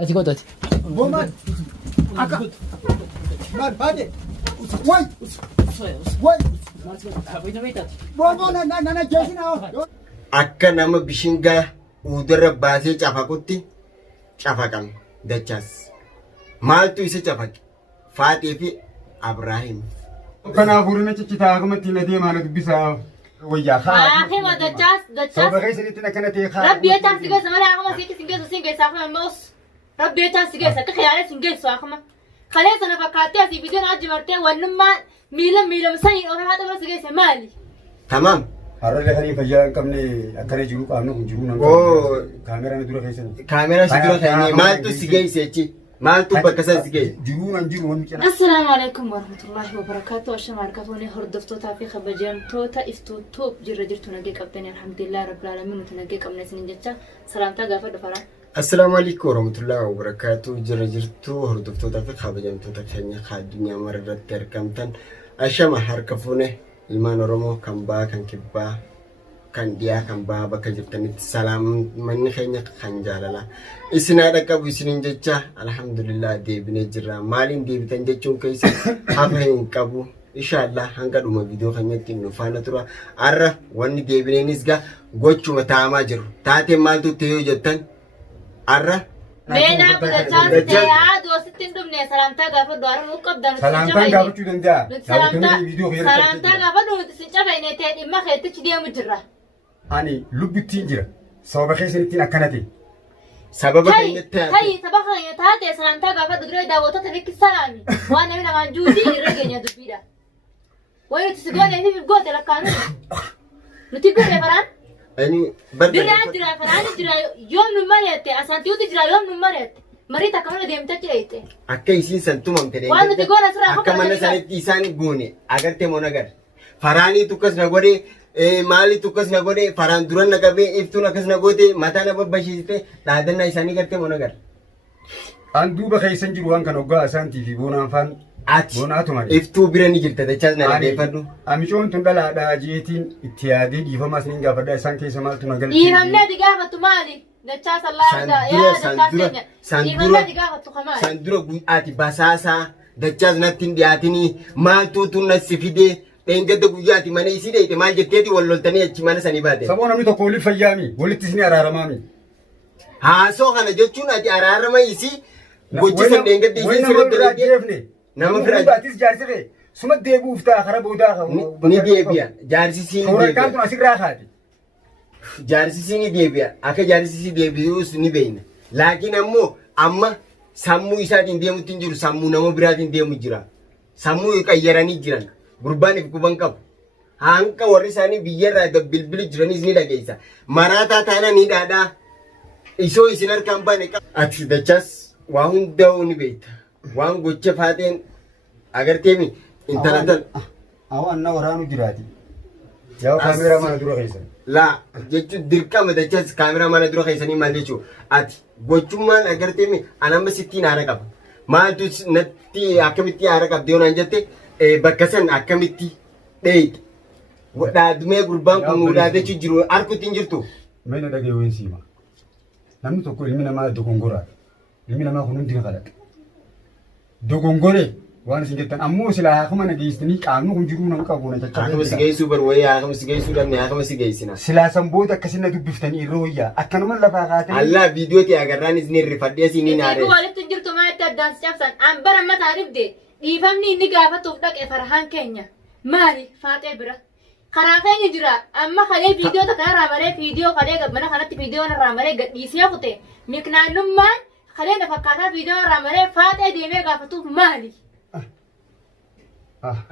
Ati godhati. Boman. Akka. Maal baade? Way. Way. Boman nana jeesina. Akka nama bishingaa uudurra baasee cafaqutti cafaqame dachaas. Maaltu isa cafaqe? Faaxee fi Abrahaam. Kanaafuu rina ciccitaa akkumatti na deemaa dubbisaa wayyaa haa. Akhi ma dachaas. Sababa keessanitti na kana ta'e haa. Rabbi eetaan si geessa malee akkuma sitti si geessa akkuma moos. Rabbi eetaan si geessa akka xiyyaaree si geessu akkuma. Kalee sana fakkaatee asii fiideen ajji martee wannummaa miila sanii ofii haadha bira si geesse maali? Tamam. Har'a kan fayyaa hin qabne akkana jiru qaamni kun jiru nan. Kaameraan dura keessanii. Kaameraan si dura keessanii maaltu si geesse jechi? Maaltu bakka isaa si geesse? Jiru nan jiru wanni cina. Assalaamu alaikum warahmatullahi wabarakatuh. Ashama harkatoonni hordoftoota fi kabajamtoota iftuutuuf jirtu nagee qabdanii alhamdulillah rabbil alamin nuti nagee qabna isinin jecha salaamtaa gaafa dhufaran. Assalamu alaikum warahmatullahi wabarakatuh. Jirtu hordoftoota fi kabajamtoota keenya addunyaa mararratti argamtan. Ashama harka fuune ilmaan Oromoo kan baa kan kibbaa kan dhiyaa kan baa bakka jirtanitti salaamanni keenya kan jaalala. Isinaa dhaqqabu isinin jecha alhamdulillah deebinee jirra. Maaliin deebitan jechuun keessa hafa hin qabu. Inshallah hanga dhuma viidiyoo keenyatti nu faana tura. Arra wanni deebineenis gaa gochuma taa'amaa jiru. Taatee maaltu ta'ee jettan arra Beenaa dachaas ta'aa doositti hin dhumne salaamtaa gaafa du'aara nuu qabdan. Salaamtaan gaafachuu danda'a. Salaamtaa gaafa nuti sin cafayne ta'e dhimma keettichi deemu jirra. Ani lubbittiin jira. Sababa keessanittiin akkana ta'e. sababa keenyatti ta'i sababa keenya taate salaamtaa gaafa dhugdee daawwattoota bikki salaami. Waan namni namaan juutii irra keenya dubbiidha. Wayi nuti si goone fi goote lakkaanu. Nuti goone faraan. Biraa jira faraan jira yoom nu mari'atte asaantiiwuti jira yoom nu mari'atte. Marii takka mana deemtatti dheeyte. akka isiin santumamte Waan nuti goone asirraa akka mana sanitti isaan goone agartee moo nagar faraanii tukkas na godhe maali tukkas na godhe faraan duran na qabee iftuun akkas na goote mataa na babbashiiste dhaadannaa isaanii gartee moo nagar An duuba keessan jiru waan kan hoggaa asaantii fi boonaan faan ati boonaatu malee. iftuu bira ni jirta dachaas na dhageeffadhu. Amicoon tun dhalaadhaa jeetiin itti yaadee dhiifamaa isiniin gaafadhaa isaan keessa maaltu na galchee. Dhiifamnee ati gaafattu maali? Dachaa sallaa yaa dachaa keenya. Dhiifamnee ati gaafattu kamaali? San dura guyyaati basaasaa dachaas natti hin dhiyaatinii maaltu tun na si fidee dheengadda guyyaati mana isii dheeyte maal jetteeti wal loltanii achi mana sanii baate. Saboo namni tokko waliif fayyaami walitti isin araaramaami. Haasoo kana jechuun ati araarama isii gochisan dheengadda isii sirra dalaggee nama bira baatis jaarsifee suma deebi'uuf ta'a karaa boodaa ni deebi'a jaarsisii ni Suuraan kun deebi'a asirraa kaati. jaarsisii ni deebi'a akka jaarsisii deebi'uus ni beekna laakiin ammoo amma sammuu isaatiin deemutti hin jiru sammuu nama biraatiin deemu jira sammuu qayyaranii jiran gurbaaniif quban qabu hanqa warri isaanii biyyarraa bilbili jiranis ni dhageessa maraataa taana ni dhaadhaa isoo isin harkaan baane ati dachaas waa hundaa'uu ni beekta waan gocha faateen agarteemi intalatan Awaan na waraanu jiraati. Yaa kaameeraa mana dura keessan. laa jechuun dirqama dachaas kaameraa mana dura keessanii maal jechuu ati gochummaan agarteemi anamma sittiin haara qaba maaltu natti akkamitti haara qabde yoo naan jette bakka san akkamitti dheeyte dhaadumee gurbaan kun nuudhaatechuu jiru harkutti hin jirtu. Meena dhagee wayin siima. Namni tokko ilmi namaa dogongoraa. Ilmi namaa kun hundi ni qalaqa. Dogongoree waan isin jettan ammoo silaa haakama nageessanii qaamni kun jiruu nan qabu na Haakama si caccabee. geessuu barwayee haakama si geessuu dhabne haakama si geessina. Silaa sanboota akkasii na dubbiftanii irra wayyaa akkanuma lafaa kaatanii. Allah viidiyoo agarraanis ni rifadhee asii ni naare. Itti walitti hin jirtu maalitti addaan si cabsan an bara mataa dhibde dhiifamni inni gaafatuuf dhaqe farahaan keenya maali faaxee bira karaa keenya jira amma kalee viidiyoo takka irraa maree viidiyoo kalee mana kanatti viidiyoo irraa maree gadhiisee kute miknaannummaan kalee na fakkaataa viidiyoo irraa maree faaxee deemee gaafatuuf maali?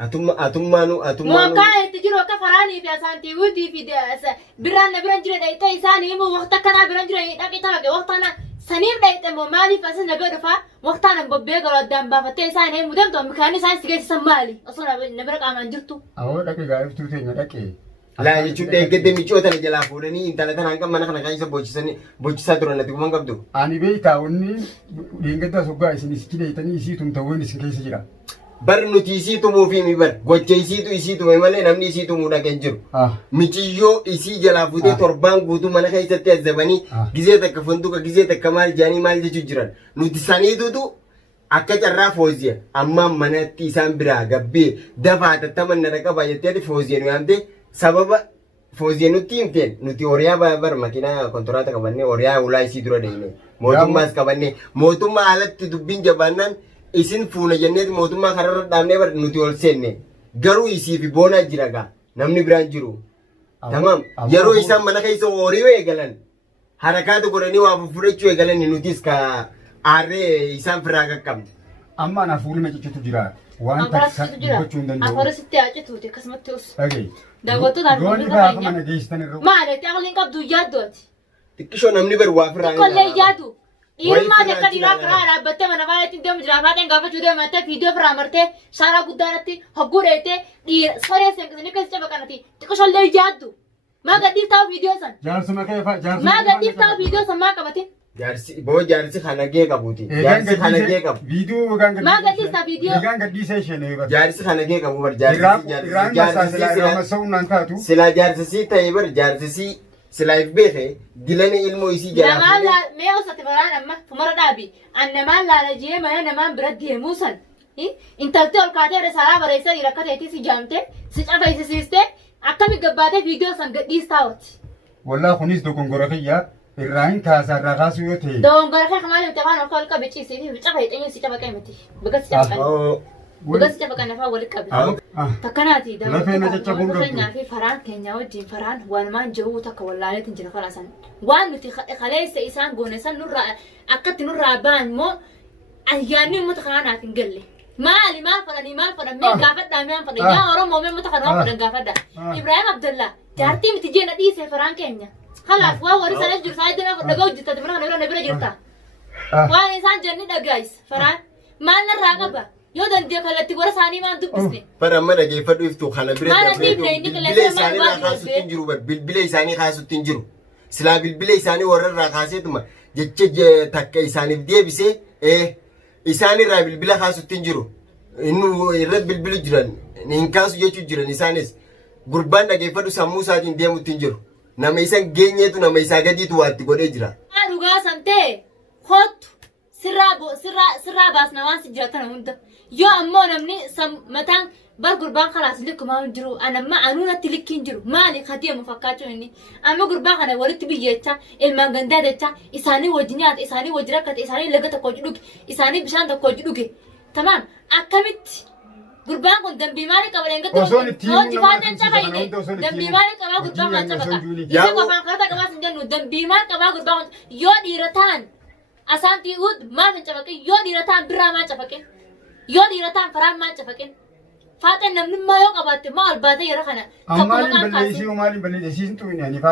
Atummaanu. Mookaan itti jiru akka faraanii fi asaantiiwuutii fi biraan na biran jire dhayitee isaanii immoo waqta akkanaa biran jire dhaqee taphatee waqtaan saniif dhayite immoo maaliif asin na bira dhufaa waqtaan bobbee garuu addaan baafattee isaan hin mudamtu mikaanii isaan si geessisan maali osoo na bira qaamaan jirtu. Awoo dhaqee gaafiftuu teenya dhaqee. Laa jechuun deeggartee micoota na jalaa fuudhanii intala tanaan kan mana kana kan isa bochisaa turan natti kuman qabdu. Ani beektaa wanni deeggartaa soggaa isin iski deeytanii isii tumtawwan isin keessa jira. bar nuti isiitumuu fi mi bar gocha isiitume malee namni isiitumuu dhaqeen jiru. Michiyyoo isii jalaa fuutee torbaan guutuu mana keessatti azzabanii gizee takka funtuka gizee takka maal jaanii maal jechuu jiran nuti saniitutu akka carraa fooziya amma manatti isaan biraa gabbee dafaa tattaman na dhaqaba jetteeti fooziya nu yaamte sababa fooziya nutti himteen nuti horiyaa bar makiinaa kontoraata qabannee horiyaa ulaa isii dura deemne mootummaas qabannee mootummaa alatti dubbiin jabaannaan isin fuuna jenneeti mootummaa kararra dhaabnee bar nuti ol seenne garuu isii fi boonaa jira gaa namni biraan jiru. Tamam yeroo isaan mana keessa horii eegalan harakaatu godhanii waa fudhachuu eegalan nutis ka aarree isaan firaa qaqqabne. Amma na fuuluma ciccitutu jira. Waan takka gochuu hin danda'u. Afarisitti haacituuti akkasumatti us. Dhagee. Daawwattoota Dooni baa kana geessan irra. Maalitti aqliin qabdu yaaddooti. Xiqqishoo namni bar waa firaa. Kollee yaadu. Dhiirummaa akka dhiiraa firaa dhaabbattee mana baay'eetti deemu jira. Faateen gaafachuu deemattee viidiyoo firaa martee shaaraa guddaa irratti hogguu dheettee dhiira saree seenqisanii keessa caba kanatti xiqqishoollee yaaddu. Maa gadhiif taa'u viidiyoo san. Jaarsuma kee fa'a jaarsuma. Maa gadhiif taa'u viidiyoo san maa qabate. Jaarsi kana gee qabuuti. Jaarsi kana gee qabu. Viidiyoo gaan gadhiisa. Maa gadhiisa viidiyoo. Gaan gadhiisa isheen eebbata. Jaarsi kana gee qabu bar jaarsi. Sila jaarsisii ta'e bar jaarsisii sila if beeke dilani ilmoo isii jala. Namaan mee osatti baraan amma tumara dhaabi. An namaan laala jee mana namaan bira deemuu san. Intaltee ol kaatee risaalaa bareessa dhiirakka ta'eetii si jaamte si cafeessisiiste akkami gabbaatee viidiyoo san gadhiis taa'utti. Wallaa kunis dogongora kiyyaa. Irraan kaasaa irraa kaasuu yoo ta'e. Dogongora kee maal himte afaan ol qabe ciisii fi cafa hixeenyi si cafa qeemati. Biqilsi cafa qeemati. Biqilsi cafa kan afaan walitti qabe. Takkanaati daawwattoota fi faraan keenya wajjin faraan walumaan jiru takka wallaaleetiin jira karaa san. Waan nuti kaleessa isaan goone san nurraa akkatti nurraa ba'an immoo ayyaanni uummata kanaaf hin galle. Maali maal fadhanii maal fadhan mee gaafadhaa mee fadhan yaa Oromoo mee uummata kanaa fadhan gaafadhaa. Ibrahim Abdallah jaartii miti jeena dhiisee faraan keenya. خلاص واو رسالة جرس هاي دنا دقوا جت تبرنا نبرة جرتا وان إنسان جنني دقايس فران ما لنا راقبة يودن ديك هلا تقول ساني ما أنتم بسني فرا ما نجي فدو يفتو خلا بريد ما ندي بني بلي ساني لا خاصو تنجرو بالبلي ساني خاصو تنجرو سلا بالبلي ساني ورر را خاصه تما جتش تك ساني بدي بسه إيه إساني را بالبلا خاصو تنجرو إنه يرد بالبلي جران إنكاسو يجو جران إسانيس قربان نجي فدو ساموسا جن ديمو تنجرو nama isan geenyeetu nama isaa gadiitu waatti godhee jira. Dhugaa samtee kootu sirraa baasna waan si jiraatan hunda yoo ammoo namni mataan bar gurbaan kalaas likkumaa hin jiru anamma anuunatti likkiin jiru maali kadeemu fakkaachuu inni amma gurbaan kana walitti biyyeecha ilmaan gandaa jecha isaanii wajji nyaata isaanii wajji rakkate isaanii laga tokko hojii dhuge isaanii bishaan tokko hojii dhuge tamaam akkamitti. Gurbaan kun dambii maali qaba leengaatti hojii faateen cafaayide dambii maali qabaa gurbaan kan cafaqa isa qofaan karata qabaa sin jennu dambii maal qabaa gurbaan yoo dhiira ta'an asaan ti'uud maal hin cafaqin yoo dhiira ta'an birraa maal cafaqin yoo dhiira ta'an faraan maal cafaqin faateen namnummaa yoo qabaatte maa ol baatee yeroo kana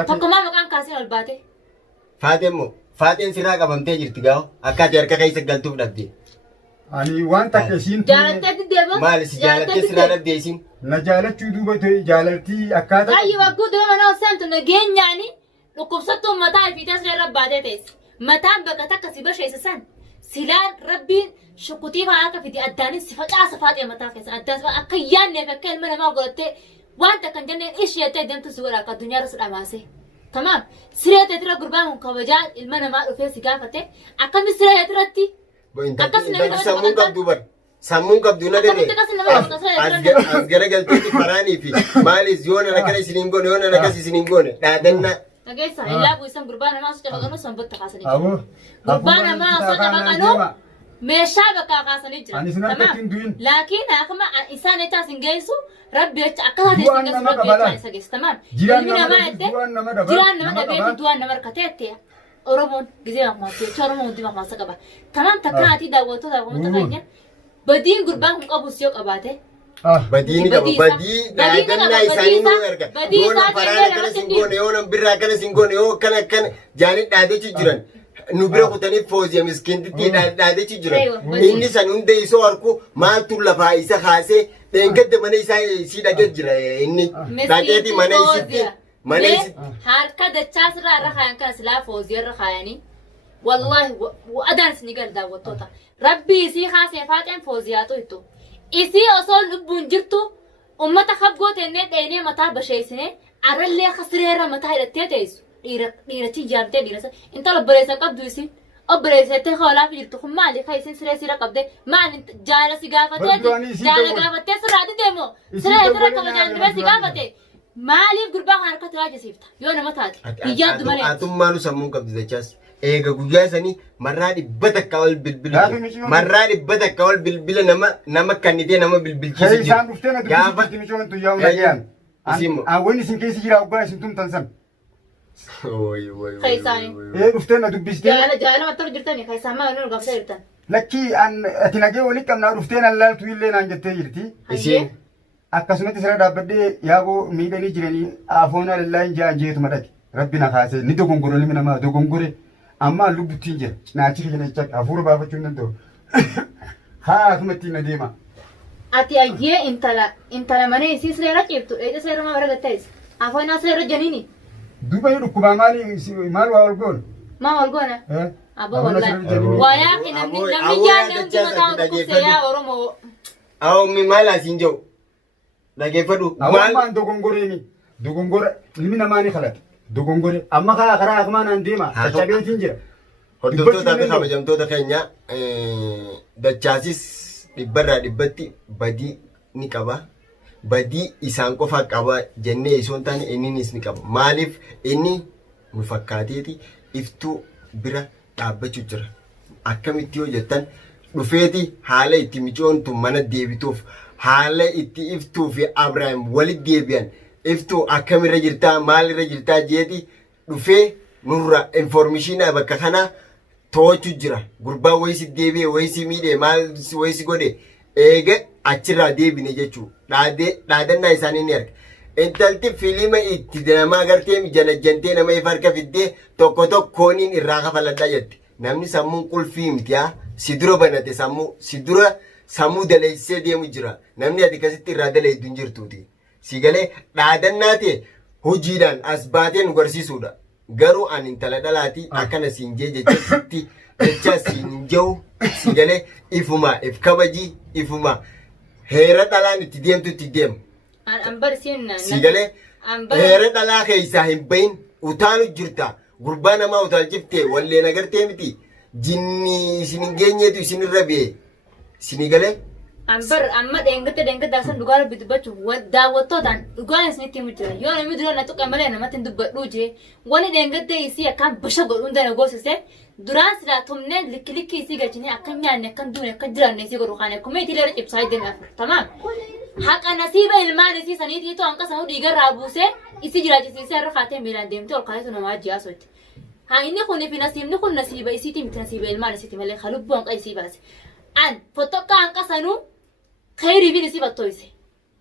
tokko maa maqaan kaasee ol baate. Faateen moo faateen sirraa qabamtee jirti gaafa akka ati harka keessa galtuuf dhabde. Ani waan takka isiin jaalatteetti deema maali si jaalattee sirraa dhabdee isiin na jaalachuu duuba ta'e jaalaltii akkaataa ayyi wagguu deema na seentu nageenyaani dhukkubsattuu mataa ifiitee siree rabbaatee teessi mataan bakka takka si basheessisan silaan rabbiin shukkutii fa'aa akka fiti addaanis si facaasa faaxee mataa keessa addaanis akka yaanneef akka ilma namaa godhattee waan takka hin jenneen isheettee deemtu si godha akka addunyaa irra si dhamaase. Tamaam siree teetira gurbaan kun kabajaa ilma namaa dhufee si gaafate akkami siree teetiratti. Sammuun qabdu bar sammuun qabdu na gade as garagalteeti faraanii fi maalis yoo na akkana isiniin goone yoo na akkas isiniin goone dhaadannaa. Dhageessa illaa bu'isan gurbaa namaa osoo cafaqanuu sanbotta kaasanii jiru. Gurbaa namaa osoo cafaqanuu meeshaa bakka kaasanii jira. Laakiin akkuma isaan echaas hin geessu rabbi jecha akkana teessin geessu rabbi jecha isa geessu tamaam. Ilmi namaa jettee jiraan nama dhabeetu du'aan nama harkateettee. Oromoon gizee mahmaasee jecha Oromoo hundi mahmaasa qaba. Tamaam takkaati daawwattoota uummata keenya badiin gurbaan kun qabus yoo qabaate. Badiin qaba badii dhaadannaa isaanii nuu erga. Yoo na faraana kana sin goone yoo na birraa kana sin goone yoo kana jaanii dhaadechi jiran. Nu bira kutanii foozii miskiintitti dhaadechi jiran. Inni san hunda isoo harku maaltu lafaa isa kaasee dheengadde mana isaa isii dhagee jira inni. Dhaqeeti mana isitti. harka dachaa sirraa irra kaayan kan silaa foozii irra kaayanii wallahi adaan isin gal daawwattoota rabbii isii kaasee faaxeen fooziyaatu ittu isii osoo lubbuun jirtu ummata kabgootenne dheenee mataa basheessine arrallee akka sireerra mataa hidhattee teessu dhiirachi ijaartee dhiirasa intala obboleessa qabdu isin obboleessatti hoolaaf jirtu kun maali ka isin siree sira qabde maali jaala si gaafatee jaala gaafatee sirraati deemo siree sira kabajaan dhibee si gaafate maaliif gurbaa kan harkatti raajisiifta yoo nama taate biyyaaddu malee atummaanu sammuun qabdi jechaas eega guyyaa sanii marraa dhibba takka ol bilbila marraa dhibba takka ol bilbila nama kannitee nama bilbilchiisu jiru isaan dhuftee na dubbisitti michoon tuyyaa unagayaan awwan isin keessa jira oggaa isin tumtan san dhuftee na dubbistee jaala mattar jirtani kaisaan maa nu gaafsa jirtan lakkii ati nagee walii qabnaa dhuftee na laaltu illee naan jettee jirti isiin akkasumatti sirra dhaabbadhee yaaboo miidhanii jiranii afoona lallaahin jaa jeetuma dhaqe rabbi na kaasee ni dogongore ilmi namaa dogongore amma lubbuttiin jira naachi keenya jecha hafuura baafachuu hin danda'u haa asumatti na deema. Ati ayyee intala manee isii sireera ciiftu dheedha seera maa baragattaes afoonaa seera janiini. Duuba yoo dhukkubaa maal waa ol goona? Maa ol goona? Abba wallahi waayaa fi namni jaanne hundi mataa dhukkubsee yaa Oromoo. Awmi maal asiin jiru? Dhageeffadhu. Awwaan dogongore ilmi namaa ni kalata. Dogongore amma karaa akumaan aan deema cacabeetiin jira. Hordoftoota fi kabajamtoota keenya dachaasis dhibbarraa dhibbatti badii ni qaba. Badii isaan qofa qaba jennee osoo hin taane inninis ni qaba. Maaliif inni nu fakkaateeti iftuu bira dhaabbachuu jira. Akkamitti yoo jettan dhufeeti haala itti micoontu mana deebituuf haala itti iftuu fi Abrahaam walitti deebi'an iftuu akkamirra jirtaa maalirra jirtaa jeeti dhufee nurra information bakka kana to'achuu jira. Gurbaa wayisi deebi'e wayisi miidhe maal wayisi godhe eega achirraa deebine jechuu dhaadannaa isaanii ni arga. Intalti fiilima itti nama agartee janajjantee nama if harka fiddee tokko tokkooniin irraa kafaladhaa jette. Namni sammuun qulfii miti haa si dura banate si dura sammuu daleessee deemu jira. Namni ati akkasitti irraa daleessu hin jirtuuti. Si galee dhaadannaa ta'e hojiidhaan as baatee nu garsiisuudha. Garuu ani intala dhalaatii akkana siin jee jechasitti jecha siin hin jiru si galee ifuma if kabajii ifuma heera dhalaan itti deemtu itti deemu. Si galee heera dhalaa keessaa hin bahin utaanu jirta. Gurbaa namaa utaalchiftee wallee nagartee miti jinni isin hin geenyeetu isin irra bee isin galee. Amma dheengatti san dhugaa rabbi dubbachuuf daawwattootaan dhugaan isinitti himu jira. Yoo namni dura na tuqa malee namatti hin dubbadhuu jee wani dheengatti isii akkaan basha godhuun dana goosise duraan silaa tumnee likki isii galchinee akka nyaanne akka duune akka jiraanne isii godhu kaane akkuma itti leera cibsaa iddeen afur tamaam. Haqa nasiiba ilmaan isii saniitiitu hanqa sanuu dhiigarraa buusee isii jiraachisiisee irra kaatee miilaan deemtee ol kaanetu namaa ajjiyaa sooti. Haa inni kunii fi nasiibni kun nasiiba isiitii miti nasiiba ilmaan isiiti malee ka lubbuu hanqa isii baase. An fotokka hanqa sanuu khayrii fi isii battoise.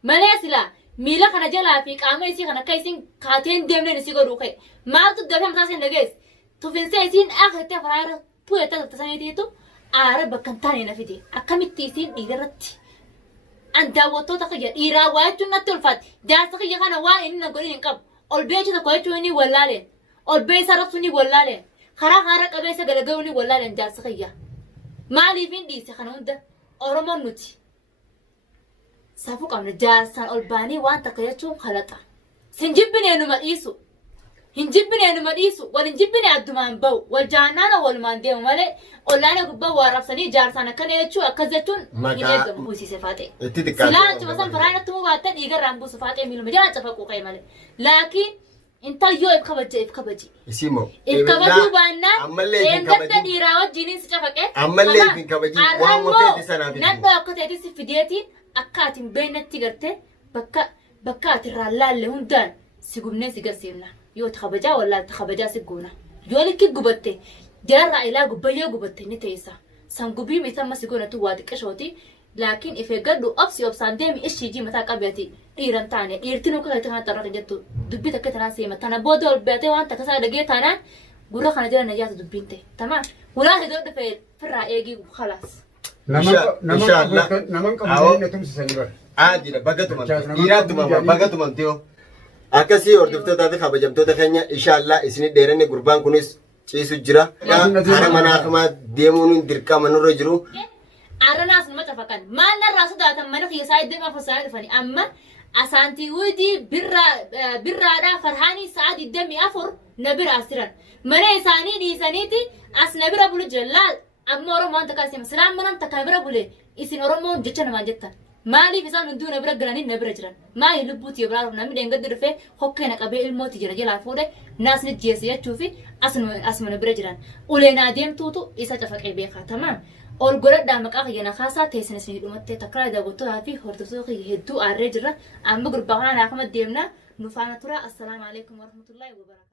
Malee silaa miila kana jalaa fi qaama isii kana akka isiin kaateen deemneen isii godhuu ka'e. Maaltu dafee mataa isheen dhageesse? Tufinsee isiin akattee afaraa irra puu'ettee tattaasaniitiitu aara bakka hin taane na fide. Akkamitti isiin dhiirarratti an daawwattoota kiyya dhiiraa waa jechuun natti ulfaate. Jaarsa kiyya kana waan inni na godhin hin qabu. Ol beechi tokko jechuun inni wallaaleen. Ol beessa rabsu inni wallaaleen. Karaa haara qabeessa galagalu inni wallaaleen jaarsa kiyya. Maaliif hin dhiise kana hunda Oromoon nuti. Saafuu qabna jaarsaan ol baanii waan takka jechuun kalaqa. Sinjibbinee numa dhiisu. Hinjibbinee numa dhiisu. Wal hinjibbinee addumaan bahu. Wal jaannaana walumaan deemu malee ollaana gubbaa waa rabsanii jaarsaan akkana jechuu akkas jechuun hin eegamu buusise faatee. Silaan cuma san faraa irratti mubaattan dhiigarraan buusu faatee miiluma jala cafaquu qa'e malee. Laakiin intal yoo if kabaje. Isimoo. If kabajuu baannaan eeggatta dhiiraa wajjiniin si cafaqee. Ammallee if hin kabajii waan wafeeti sanaaf. Nadhoo akka ta'etti si fideetiin akka ati hin beeknetti gartee bakka ati irraan laalle hundaan si gubnee si garsiifna. Yoo ta kabajaa wallaalta kabajaa si goona. Yoo likki gubatte jaarraa ilaa gubbayyoo gubatte ni teessa. San gubii miti amma si goonatu waa xiqqishooti. Laakiin if eeggadhu obsaan deemi ishii mataa qabeeti dhiiran taane dhiirtiin akka ta'e kana tarra jettu dubbii takka tanaan seema tana booda ol beetee waan takka isaa dhagee taanaan gurra kana jala najjaata dubbiin ta'e tamaa ulaa hedoo dhufee firraa eegii khalaas. Naman qabu inni tumsisanii bara. Aadiidha bagatuman ta'oo. Akkasii hordoftoota fi kabajamtoota keenya inshaallah isin dheerinni gurbaan kunis ciisu jira. Hara manaa kamaa deemuun dirqama nurra jiru. aranaas nama cafakan maal narraa sodaatan mana kiyya isaa iddoo maaf isaa dhufani amma asaantii wuti birraadhaa farhaanii sa'a 24 na bira asiran mana isaanii dhiisaniiti as na bira bulu jallaal amma oromoon takka asima silaan manam takka bira bule isin oromoon jecha namaan jettan maaliif isaan hunduu na bira galanii na bira jiran maali lubbuuti biraaruf namni dheengaddi dhufee hokkeena qabee ilmooti jira jalaa fuudhe naasni jeesse jechuufi asuma na bira jiran uleenaa deemtuutu isa cafaqee beekaa tamaan ol godhadhaa maqaa kiyyana kaasaa teessin isin dhumattee takkaa daawwattootaa fi hordoftoota kiyya hedduu aarree jirra amma gurbaa kanaa akkuma deemnaa nufaana tura assalaamu alaikum warahmatullaahi wabarakatuh